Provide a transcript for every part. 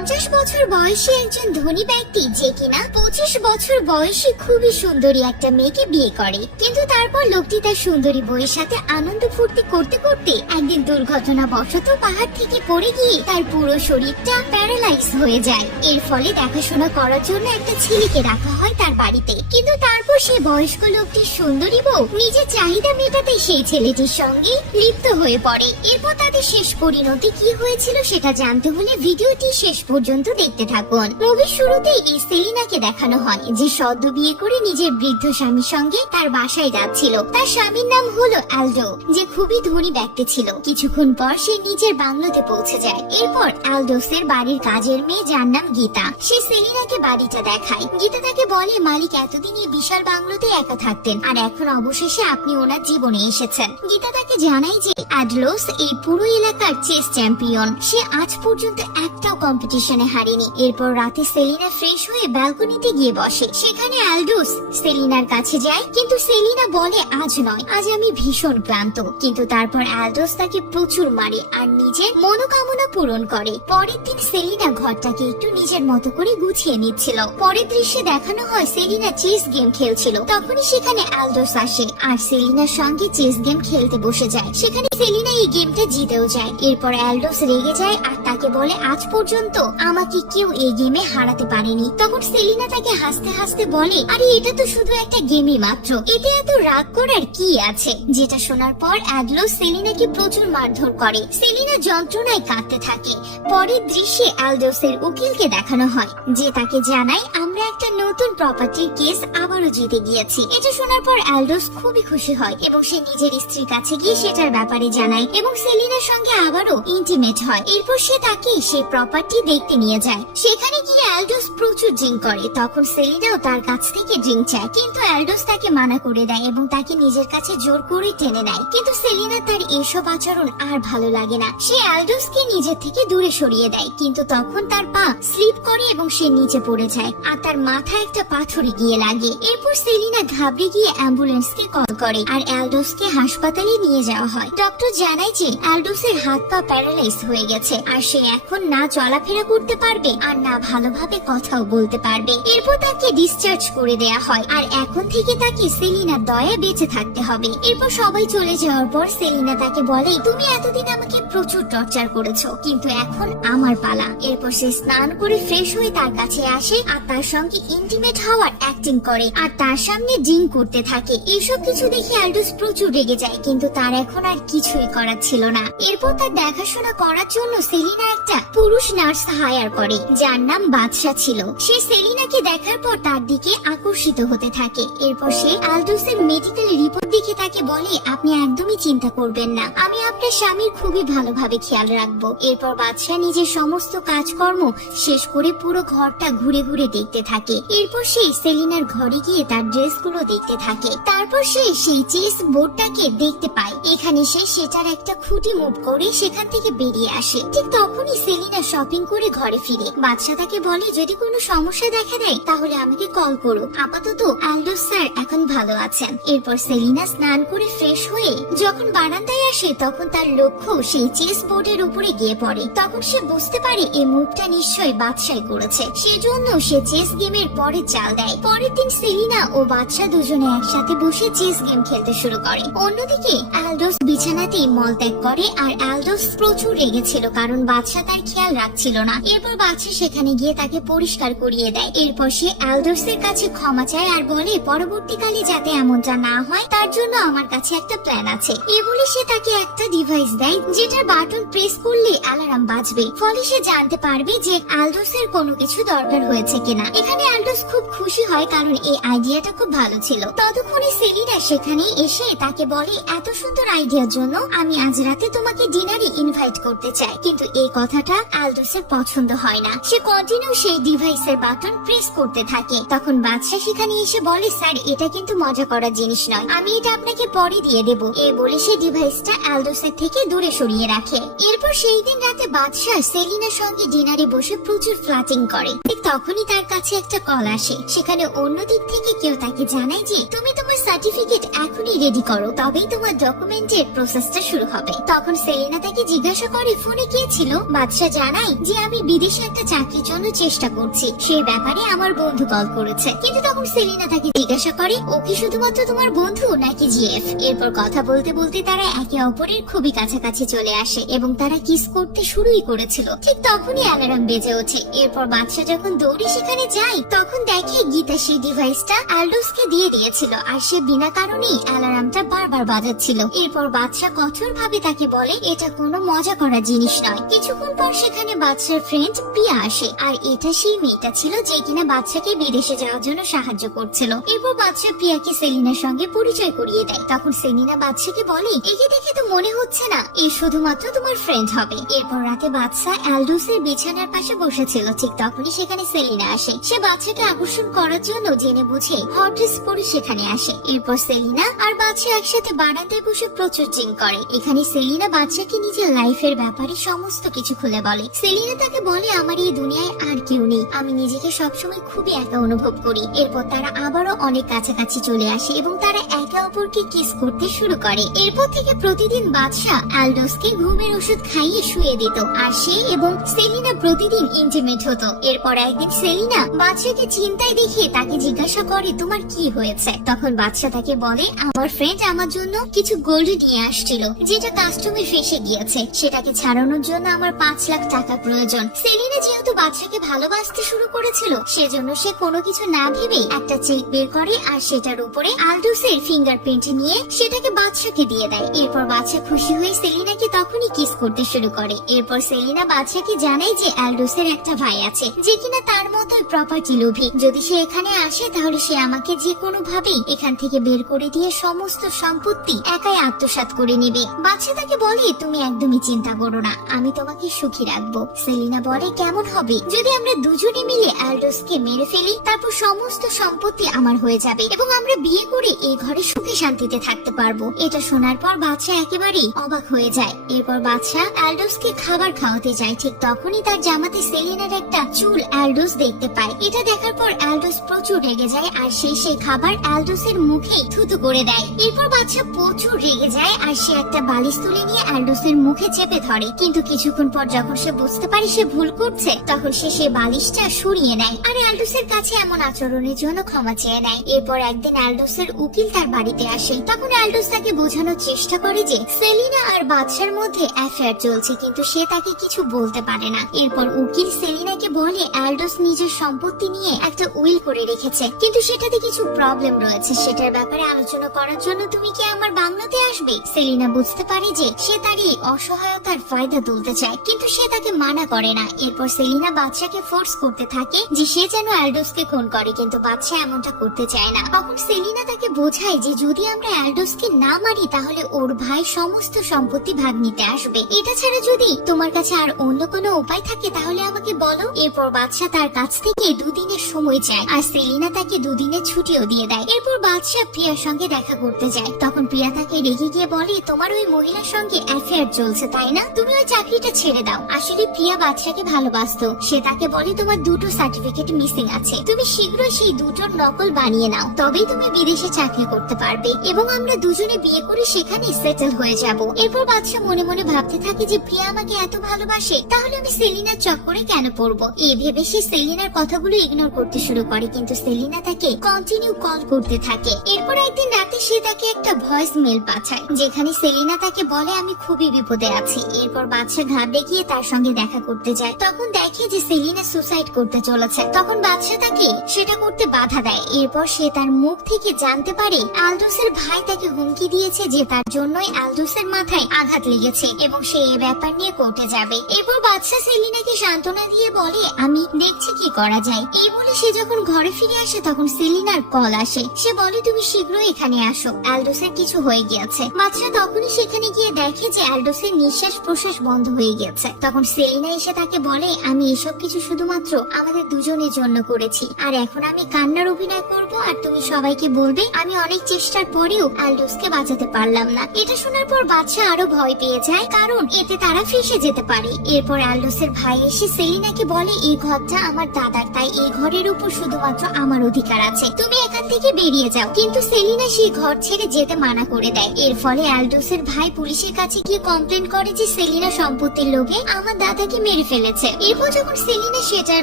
পঞ্চাশ বছর বয়সী একজন ধনী ব্যক্তি যে কিনা পঁচিশ বছর বয়সী খুবই সুন্দরী একটা মেয়েকে বিয়ে করে। কিন্তু তারপর লোকটি তার সুন্দরী বইয়ের সাথে আনন্দ ফুর্তি করতে করতে একদিন দুর্ঘটনা বশত পাহাড় থেকে পড়ে গিয়ে তার পুরো শরীরটা প্যারালাইজ হয়ে যায়। এর ফলে দেখাশোনা করার জন্য একটা ছেলেকে রাখা হয় তার বাড়িতে। কিন্তু তারপর সে বয়স্ক লোকটির সুন্দরী বউ নিজের চাহিদা মেটাতে সেই ছেলেটির সঙ্গে লিপ্ত হয়ে পড়ে। এরপর তাদের শেষ পরিণতি কি হয়েছিল সেটা জানতে হলে ভিডিওটি শেষ পর্যন্ত দেখতে থাকুন। মুভির শুরুতেই এই সেলিনাকে দেখানো হয়, যে সদ্য বিয়ে করে নিজের বৃদ্ধ স্বামীর সঙ্গে তার বাসায় যাচ্ছিল। তার স্বামীর নাম হলো অ্যালডো, যে খুবই ধনী ব্যক্তি ছিল। কিছুক্ষণ পর সে নিজের বাংলোতে পৌঁছে যায়। এরপর অ্যালডোসের বাড়ির কাজের মেয়ে, যার নাম গীতা, সে সেলিনাকে বাড়িটা দেখায়। গীতা তাকে বলে, মালিক, এতদিন এই বিশাল বাংলোতে একা থাকতেন, আর এখন অবশেষে আপনি ওনার জীবনে এসেছেন। গীতা তাকে জানায় যে অ্যাডলোস এই পুরো এলাকার চেস চ্যাম্পিয়ন। সে আজ পর্যন্ত একটাও কম্পিটিশনে হারেনি। এরপর রাতে সেলিনা ফ্রেশ হয়ে ব্যালকনিতে গিয়ে বসে। সেখানে অ্যালডোস সেলিনার কাছে যায়, কিন্তু সেলিনা বলে, আজ নয়, আজ আমি ভীষণ ক্লান্ত। কিন্তু তারপর অ্যালডোস তাকে প্রচুর মারে আর নিজের মনোকামনা পূরণ করে। পরের দিন সেলিনা ঘরটাকে একটু নিজের মতো করে গুছিয়ে নিচ্ছিল। পরের দৃশ্যে দেখানো হয়, সেলিনা চেস গেম খেলছিল। তখনই সেখানে অ্যালডোস আসে আর সেলিনার সঙ্গে চেস গেম খেলতে বসে যায়। সেখানে সেলিনা এই গেমটা জিতেও যায়। এরপর অ্যালডোস রেগে যায় আর তাকে বলে, আজ পর্যন্ত আমাকে কেউ এই গেমে হারাতে পারেনি। তখন সেলিনা তাকে হাসতে হাসতে বলে, আরে, এটা তো শুধু একটা গেমই মাত্র। এতে এত রাগ করার কি আছে? যেটা শোনার পর অ্যাডলোস সেলিনাকে প্রচুর মারধর করে। সেলিনা যন্ত্রণায় কাঁদতে থাকে। পরের দৃশ্যে অ্যালডোসের উকিলকে দেখানো হয়, যে তাকে জানায়, আমরা একটা নতুন প্রপার্টির কেস আবারও জিতে গিয়েছি। এটা শোনার পর অ্যালডোস খুবই খুশি হয় এবং সে নিজের স্ত্রীর কাছে গিয়ে সেটার ব্যাপারে জানায় এবং সেলিনার সঙ্গে আবারও ইন্টিমেট হয়। এরপর সে তাকে সেই প্রপার্টি দেখতে নিয়ে যায়। সেখানে গিয়ে অ্যালডোস প্রচুর ড্রিঙ্ক করে। তখন সেলিনাও তার কাছ থেকে ড্রিঙ্ক চায়। কিন্তু অ্যালডোস তাকে মানা করে দেয় এবং তাকে নিজের কাছে জোর করে টেনে নেয়। কিন্তু সেলিনা তার এসব আচরণ আর ভালো লাগে না। সে অ্যালডোসকে নিজের থেকে দূরে সরিয়ে দেয়। কিন্তু তখন তার পা স্লিপ করে এবং সে নিচে পড়ে যায় আর তার মাথায় একটা পাথরে গিয়ে লাগে। এরপর সেলিনা ঘাবড়ে গিয়ে অ্যাম্বুলেন্সকে কল করে আর অ্যালডোসকে হাসপাতালে নিয়ে যাওয়া হয়। ডক্টর জানায় যে অ্যালডোসের হাত পা প্যারালাইজ হয়ে গেছে আর সে এখন না চলাফেরা করতে পারবে আর না ভালোভাবে কথাও বলতে পারবে। এরপর তাকে ডিসচার্জ করে দেয়া হয় আর এখন থেকে তাকে সেলিনার দয়া বেঁচে থাকতে হবে। এরপর সবাই চলে যাওয়ার পর সেলিনা তাকে বলে, তুমি এতদিন আমাকে প্রচুর টর্চার করেছ, কিন্তু এখন আমার পালা। এরপর সে স্নান করে ফ্রেশ হয়ে তার কাছে আসে আর তার সঙ্গে ইন্টিমেট হওয়ার অ্যাক্টিং করে আর তার সামনে ড্রিঙ্ক করতে থাকে। এইসব কিছু দেখে অ্যালডোস প্রচুর রেগে যায়, কিন্তু তার এখন আর কিছুই করার ছিল না। এরপর তার দেখাশোনা করার জন্য সেলিনা একটা পুরুষ নার্স হায়ার করে, যার নাম বাদশা ছিল। সে সেলিনাকে দেখার পর তার দিকে আকর্ষিত হতে থাকে। এরপর সে অ্যালডোসের মেডিকেল রিপোর্ট দেখে তাকে বলে, আপনি একদমই চিন্তা করবেন না। আমি আপনার স্বামীর খুবই ভালোভাবে খেয়াল রাখব। এরপর বাদশা নিজের সমস্ত কাজকর্ম শেষ করে পুরো ঘরটা ঘুরে ঘুরে দেখতে থাকে। এরপর সে সেলিনার ঘরে গিয়ে তার ড্রেসগুলো দেখতে থাকে। তারপর সে সেই চেস বোর্ডটাকে দেখতে পায়। এখানে সে সেটার একটা খুঁটি মুভ করে সেখান থেকে বেরিয়ে আসে। ঠিক তখনই সেলিনা শপিং করে ঘরে ফিরে। বাদশা তাকে বলে, যদি কোনো সমস্যা দেখা দেয়, তাহলে আমাকে কল করো। আপাতত অ্যালডোস স্যার এখন ভালো আছেন। এরপর সেলিনা স্নান করে ফ্রেশ হয়ে যখন বারান্দায় আসে, তখন তার লক্ষ্য সেই চেস বোর্ডের উপরে গিয়ে পড়ে। তখন সে বুঝতে পারে, এই মুভটা নিশ্চয়ই বাদশাই করেছে। সেজন্য সে চেস গেমের পরে চাল দেয়। পরের দিন সেলিনা ও বাদশা দুজনে একসাথে বসে চেস গেম খেলতে শুরু করে। অন্যদিকে অ্যালডোস বিছানাতেই মলত্যাগ করে, আর অ্যালডোস প্রচুর রেগেছিল, কারণ বাদশা তার খেয়াল রাখছিল না। এরপর বাদশা সেখানে গিয়ে তাকে পরিষ্কার করিয়ে দেয়। এরপর সে অ্যালডোসের কাছে ক্ষমা চায় আর বলে, পরবর্তীকালে যাতে এমনটা না হয়, তার জন্য আমার কাছে একটা প্ল্যান আছে। এ বলে সে তাকে একটা ডিভাইস দেয়, যেটার বাটন প্রেস করলে অ্যালার্ম বাজবে। ফলে সে জানতে পারবে যে অ্যালডোসের কোনো কিছু দরকার হয়েছে কিনা। এখানে অ্যালডোস খুব খুশি হয় কারণ এই আইডিয়াটা খুব ভালো ছিল। ততক্ষণে সেলিনা সেখানে এসে তাকে বলে, এত সুন্দর আইডিয়ার জন্য আমি আজ রাতে তোমাকে ডিনারে ইনভাইট করতে চাই। কিন্তু এই কথাটা অ্যালডোসের পছন্দ হয় না। সে কন্টিনিউ সেই ডিভাইসের বাটন প্রেস করতে থাকে। তখন বাদশা সেখানে এসে বলে, স্যার, এটা কিন্তু মজা করার জিনিস নয়। আমি এটা আপনাকে পরে দিয়ে দেব। এ বলে সে ডিভাইসটা অ্যালডোসের থেকে দূরে সরিয়ে রাখে। এরপর সেই দিন রাতে বাদশাহ সেলিনার সঙ্গে ডিনারে বসে প্রচুর ফ্লাটিং করে। ঠিক তখনই তার কাছে একটা কল আসে। সেখানে অন্য দিক থেকে কেউ তাকে জানায় যে, তুমি তোমার সার্টিফিকেট এখনই রেডি করো, তবেই তোমার ডকুমেন্টের প্রসেসটা শুরু হবে। তখন সেলিনা তাকে জিজ্ঞাসা করে, ফোনে কে ছিল? বাদশাহ জানায় যে, আমি বিদেশে একটা চাকরির জন্য চেষ্টা করছি। সেই ব্যাপারে আমার বন্ধু কল করেছে। কিন্তু তখন সেলিনা তাকে জিজ্ঞাসা করে, ও কি শুধুমাত্র তোমার বন্ধু নাকি জিএফ? এরপর কথা বলতে বলতে তারা একে অপরের খুবই কাছাকাছি চলে আসে এবং তারা কিস করতে শুরুই করেছিল। ঠিক তখনই অ্যালার্ম বেজে ওঠে। এরপর বাদশা যখন দৌড়ে সেখানে যায় তখন দেখে গীতা সেই ডিভাইসটা অ্যালডোসকে দিয়ে দিয়েছিল, আর সে বিনা কারণেই অ্যালার্মটা বারবার বাজাচ্ছিল। এরপর বাদশা কঠোর ভাবে তাকে বলে, এটা কোনো মজা করা জিনিস নয়। কিছুক্ষণ পর সেখানে বাদশার ফ্রেন্ড প্রিয়া আসে, আর এটা সেই মেয়েটা ছিল যে কিনা বাচ্চাকে বিদেশে যাওয়ার জন্য সাহায্য করছিল। এরপর বাদশা প্রিয়াকে সেলিনার সঙ্গে পরিচয় করিয়ে দেয়। তখন সেলিনা বাদশাকে বলে, একে দেখে তো মনে হচ্ছে না, এ শুধুমাত্র তোমার ফ্রেন্ড হবে। এরপর রাতে বাদশা অ্যালডোসের বিছানার পাশে বসেছিল, ঠিক তখনই সেখানে সেলিনা আসে। সে বাচ্চাকে আকর্ষণ করার জন্য জেনে বুঝে হট ড্রেস পরে সেখানে আসে। এরপর সেলিনা আর বাচ্চা একসাথে বারান্দায় বসে প্রচুর চিং করে। এখানে সেলিনা বাচ্চাকে নিজের লাইফের ব্যাপারে সমস্ত কিছু খুলে বলে। সেলিনা তাকে বলে, আমার এই দুনিয়ায় আর কেউ নেই। আমি নিজেকে সবসময় খুবই একা অনুভব করি। এরপর তারা আবারও অনেক কাছাকাছি চলে আসে এবং তারা একে অপরকে কিস করতে শুরু করে। এরপর থেকে প্রতিদিন বাদশাহ অ্যালডোসকে ঘুমের ওষুধ খাইয়ে শুয়ে দিত। আর সে এবং সেলিনা প্রতিদিন ইন্টিমেট হতো। এরপর একদিন সেলিনা বাদশাকে চিন্তায় দেখিয়ে তাকে জিজ্ঞাসা করে, তোমার কি হয়েছে? তখন বাদশাহ তাকে বলে, আমার ফ্রেন্ড আমার জন্য কিছু গোল্ড নিয়ে আসছিল, যেটা কাস্টমে ফেসে গিয়েছে। সেটাকে ছাড়ানোর জন্য আমার পাঁচ লাখ টাকা প্রয়োজন। সেলিনা যেহেতু বাদশাকে ভালোবাসতে শুরু করেছিল, সেজন্য সে কোনো কিছু না ভেবেই একটা চেক বের করে আর সেটার উপরে আলডোসের ফিঙ্গারপ্রিন্ট নিয়ে সেটাকে বাদশাকে দিয়ে দেয়। এরপর বাদশা খুশি হয়ে সেলিনাকে তখনই কিস করতে শুরু করে। এরপর সেলিনা বাদশাকে জানায় যে অ্যালডোসের একটা ভাই আছে, যে কিনা তার মতোই প্রপার্টি লোভী যদি সে এখানে আসে, তাহলে সে আমাকে যে কোনো ভাবেই এখান থেকে বের করে দিয়ে সমস্ত সম্পত্তি একাই আত্মসাৎ করে নেবে। বাচ্চা তাকে বলে, তুমি একদমই চিন্তা করো না, আমি তোমাকে সুখী রাখব। সেলিনা বলে, কেমন হবে? যদি আমরা দুজনে মিলে অ্যালডোসকে মেরে ফেলি, তারপর সমস্ত সম্পত্তি আমার হয়ে যাবে এবং আমরা বিয়ে করে এই ঘরে সুখে শান্তিতে থাকতে পারব। এটা শোনার পর বাচ্চা একেবারেই অবাক হয়ে যায়। এরপর বাচ্চা অ্যালডোসকে খাবার খাওয়াতে যায়। ঠিক তখনই তার জামাতে সেলিনার একটা চুল অ্যালডোস দেখতে পায়। এটা দেখার পর অ্যালডোস প্রচুর রেগে যায় আর সে সেই খাবার অ্যালডোসের মুখে থুতু করে দেয়। এরপর বাচ্চা প্রচুর রেগে যায় আর সে একটা বালিশ তুলে নিয়ে অ্যালডোসের মুখে চেপে ধরে। কিন্তু কিছুক্ষণ পর যখন সে বুঝতে পারে সে ভুল করছে, তখন সে সে বালিশটা সরিয়ে নেয় আর অ্যালডোসের কাছে এমন আচরণের জন্য ক্ষমা চেয়ে নেয়। এরপর একদিন অ্যালডোসের উকিল তার বাড়িতে আসে। তখন অ্যালডোস তাকে বোঝানোর চেষ্টা করে যে সেলিনা আর বাদশার মধ্যে অ্যাফেয়ার চলছে, কিন্তু সে তাকে কিছু বলতে পারে না। এরপর উকিল সেলিনাকে বলে, অ্যালডোস নিজের সম্পত্তি নিয়ে একটা উইল করে রেখেছে। কিন্তু সেটাতে কিছু প্রবলেম রয়েছে। সেটার ব্যাপারে আলোচনা করার জন্য তুমি কি আমার বাংলোতে আসবে? সেলিনা বুঝতে পারে যে সে তার এই অসহায়তার ফায়দা তুলতে চায়, কিন্তু সে তাকে মানা করে না। এরপর সেলিনা বাচ্চাকে ফোর্স করতে থাকে যে সে যেন অ্যালডোসকে খুন করে, কিন্তু বাচ্চা এমনটা করতে চায় না। তখন সেলিনা তাকে বোঝায় যে যদি আমরা অ্যালডোসকে না মারি, তাহলে ওর ভাই সমস্ত সম্পত্তি ভাগ নিতে আসবে। এটা ছাড়া যদি তোমার কাছে আর অন্য কোনো উপায় থাকে, তাহলে আমাকে বলো। এরপর বাদশা তার কাছ থেকে দুদিনের সময় চায়, আর সেলিনা তাকে দুদিনের ছুটিও দিয়ে দেয়। এরপর বাদশা প্রিয়ার সঙ্গে দেখা করতে যায়। তখন প্রিয়া তাকে রেগে গিয়ে বলে, তোমার ওই মহিলার সঙ্গে অ্যাফেয়ার চলছে, তাই না? তুমি ওই চাকরিটা ছেড়ে দাও। আসলে প্রিয়া বাদশাকে ভালোবাসতো। সে তাকে বলে, তোমার দুটো সার্টিফিকেট মিসিং আছে। তুমি শীঘ্রই সেই দুটোর নকল বানিয়ে নাও। তবেই তুমি বিদেশে চাকরি করতে পারবে এবং আমরা দুজনে বিয়ে করে সেখানে সেটেল হয়ে যাব। এরপর বাদশাহ মনে মনে ভাবতে থাকে যে, প্রিয়া আমাকে এত ভালোবাসে, তাহলে আমি সেলিনার চক্করে কেন পড়ব? এই ভেবে সে সেলিনার কথাগুলো ইগনোর করতে শুরু করে, কিন্তু সেলিনা তাকে কন্টিনিউ কল করতে থাকে। এরপর একদিন রাতে সে তাকে একটা ভয়েস মেল পাঠায়, যেখানে সেলিনা তাকে বলে, আমি খুবই বিপদে আছি। এরপর বাদশা ঘাবড়ে গিয়ে তার সঙ্গে দেখা করতে যায়। তখন দেখে যে সেলিনা সুসাইড করতে চলেছে। তখন বাদশা তাকে সেটা করতে বাধা দেয়। এরপর সে তার মুখ থেকে জানতে পারে, আলদোসের ভাই তাকে হুমকি দিয়েছে যে তার জন্যই আলদোসের মাথায় আঘাত লেগেছে এবং সে এ ব্যাপার নিয়ে কোর্টে যাবে। এরপর বাদশা সেলিনাকে সান্ত্বনা দিয়ে বলে, আমি দেখছি কি করা যায়। এই বলে সে যখন ঘরে ফিরে আসে, তখন সেলিনার কল আসে। সে বলে, তুমি শীঘ্রই এখানে আসো। অ্যালডোসের কিছু হয়ে গিয়েছে। বাচ্চা তখনই সেখানে গিয়ে দেখে যে অ্যালডোসের নিঃশ্বাস প্রশ্বাস বন্ধ হয়ে গেছে তখন সেলিনা এসে তাকে বলে, আমি এসব কিছু শুধুমাত্র আমাদের দুজনের জন্য করেছি। আর এখন আমি কান্নার অভিনয় করব, আর তুমি সবাইকে বলবে, আমি অনেক চেষ্টার পরেও অ্যালডোসকে বাঁচাতে পারলাম না। এটা শোনার পর বাচ্চা আরও ভয় পেয়ে যায়, কারণ এতে তারা ফেসে যেতে পারে। এরপর অ্যালডোসের ভাই এসে সেলিনাকে বলে, এই ঘরটা আমার দাদার। তাই এই ঘরের উপর শুধুমাত্র আমার অধিকার আছে। তুমি এখান থেকে বেরিয়ে যাও। কিন্তু সেলিনা সেই ঘর ছেড়ে যেতে মানা করে দেয়। এর ফলে অ্যালডোসের ভাই পুলিশের কাছে গিয়ে কমপ্লেন করে যে সেলিনা সম্পত্তির লোভে আমার দাদাকে মেরে ফেলেছে। এরপর যখন সেলিনা সেটার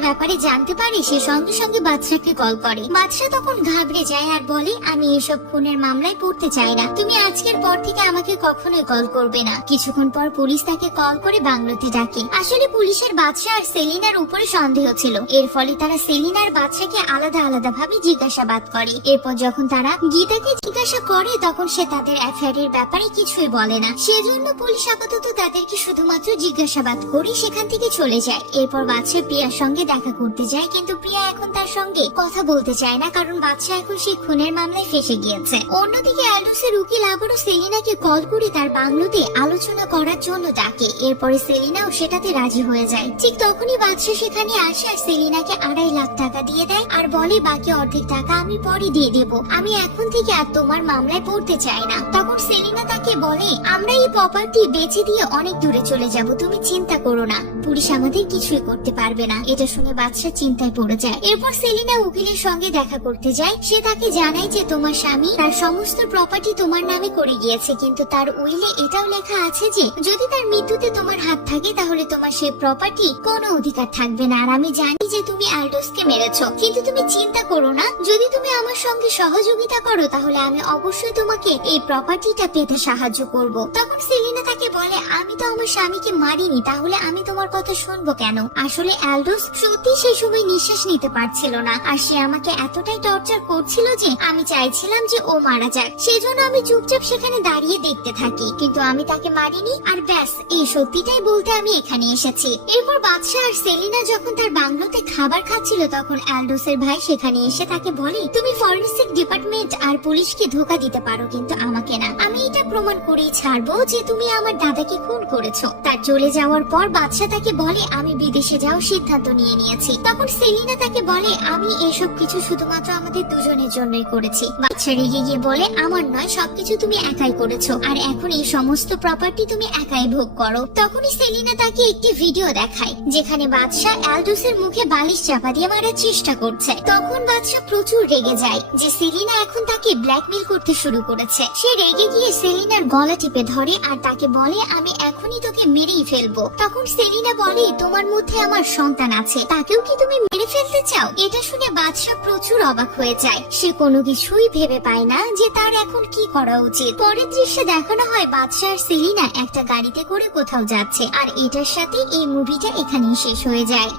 ব্যাপারে জানতে পারে, সে সঙ্গে সঙ্গে বাদশাকে কল করে। বাদশা তখন ঘাবড়ে যায় আর বলে, আমি এসব খুনের মামলায় পড়তে চাই না। তুমি আজকের পর থেকে আমাকে কখনোই কল করবে না। কিছুক্ষণ পর পুলিশ তাকে কল করে বাংলোতে ডাকে। আসলে পুলিশের বাদশা আর সেলিনার উপরে সন্দেহ ছিল। এর ফলে তারা সেলিনার বাচ্চাকে আলাদা আলাদা ভাবে জিজ্ঞাসাবাদ করে। এরপর যখন তারা গীতাকে জিজ্ঞাসা করে, তখন সে তাদের অ্যাফেয়ারের ব্যাপারে কিছুই বলে না। সেজন্য পুলিশ আপাতত তাদেরকে শুধুমাত্র জিজ্ঞাসাবাদ করে সেখান থেকে চলে যায়। এরপর বাদশা প্রিয়ার সঙ্গে দেখা করতে যায়, কিন্তু প্রিয়া এখন তার সঙ্গে কথা বলতে চায় না, কারণ বাচ্চা এখন সেই খুনের মামলায় ফেসে গিয়েছে। অন্যদিকে অ্যালডোসের উকিল আবারও সেলিনাকে কল করে তার বাংলোতে আলোচনা করার জন্য ডাকে। এরপরে সেলিনাও সেটাতে রাজি হয়ে যায়। ঠিক তখনই বাদশা সেখানে আসে আর সেলিনাকে আড়াই লাখ টাকা দিয়ে দেয়, আর বলে বাকি অর্ধেক টাকা আমি পরে দিয়ে দেব। আমি এখন থেকে আর তোমার মামলায় পড়তে চাই না। তখন সেলিনা তাকে বলে, আমরা এই প্রপার্টি বেচে দিয়ে অনেক দূরে চলে যাব, তুমি চিন্তা করো না। পুলিশ আমাদের কিছুই করতে পারবে না। এটা শুনে বাদশা চিন্তায় পড়ে যায়। এরপর সেলিনা উকিলের সঙ্গে দেখা করতে যায়। সে তাকে জানায় যে তোমার স্বামী তার সমস্ত প্রপার্টি তোমার নামে করে গিয়েছে, কিন্তু তার উইলে এটাও লেখা আছে যে, যদি তার মৃত্যুতে তোমার হাত থাকে, তাহলে তোমার সেই প্রপার্টি কোনো অধিকার থাকবে না। আর আমি জানি যে তুমি অ্যালডোসকে মেরেছো। কিন্তু তুমি চিন্তা করো না। যদি তুমি আমার সঙ্গে সহযোগিতা করো, তাহলে আমি অবশ্যই তোমাকে এই প্রপার্টিটা পেতে সাহায্য করব। তখন সেলিনা তাকে বলে, আমি তো আমার স্বামীকে মারিনি, তাহলে আমি তোমার কথা শুনব কেন? আসলে অ্যালডোস সত্যি সেই সময় নিঃশ্বাস নিতে পারছিল না। আর সে আমাকে এতটাই টর্চার করছিল যে, আমি চাইছিলাম যে ও মারা যাক। সেজন্য আমি চুপচাপ সেখানে দাঁড়িয়ে দেখতে থাকি। কিন্তু আমি তাকে মারিনি, আর ব্যাস, এই সত্যিটাই বলতে আমি এখানে এসেছি। এরপর বাদশাহ আর সেলিনা যখন তার বাংলোতে খাবার খাচ্ছিল তখন অ্যালডোসের ভাই সেখানে এসে তাকে বলে, তুমি ফরেন্সিক ডিপার্টমেন্ট আর পুলিশকে ধোকা দিতে পারো কিন্তু আমাকে না। আমি এটা প্রমাণ করেই ছাড়বো যে তুমি আমার দাদাকে খুন করেছ। তার চলে যাওয়ার পর বাদশাহ তাকে বলে, আমি বিদেশে যাও সিদ্ধান্ত নিয়ে নিয়েছি। তখন সেলিনা তাকে বলে, আমি এসব কিছু শুধুমাত্র আমাদের দুজনের জন্যই করেছি। বাচ্চা রেগে গিয়ে বলে, আমার নয়, সবকিছু তুমি একাই করেছ। আর এখন এই সমস্ত প্রপার্টি তুমি একাই ভোগ করো। তখনই সেলিনা তাকে একটি ভিডিও দেখায়, যেখানে বাদশাহ অ্যালডোসের মুখে বালিশ চাপা দিয়ে মারার চেষ্টা করছে। তখন বাদশাহ প্রচুর রেগে যায় যে সেলিনা এখন তাকে ব্ল্যাকমেল করতে শুরু করেছে। সে রেগে গিয়ে সেলিনার গলা টিপে ধরে আর তাকে বলে, আমি এখনই তোকে মেরেই ফেলব। তখন সেলিনা বলে, তোমার মধ্যে আমার সন্তান আছে। তাকেও কি তুমি মেরে ফেলতে চাও? এটা শুনে বাদশাহ প্রচুর অবাক হয়ে যায়। সে কোনো কিছুই ভেবে পায় না যে তার এখন কি করা উচিত। পরের দৃশ্যে দেখানো হয়, বাদশাহ আর সেলিনা একটা গাড়িতে করে কোথাও যাচ্ছে। আর এটার সাথে এই মুভিটা এখানেই শেষ হয়ে যায়।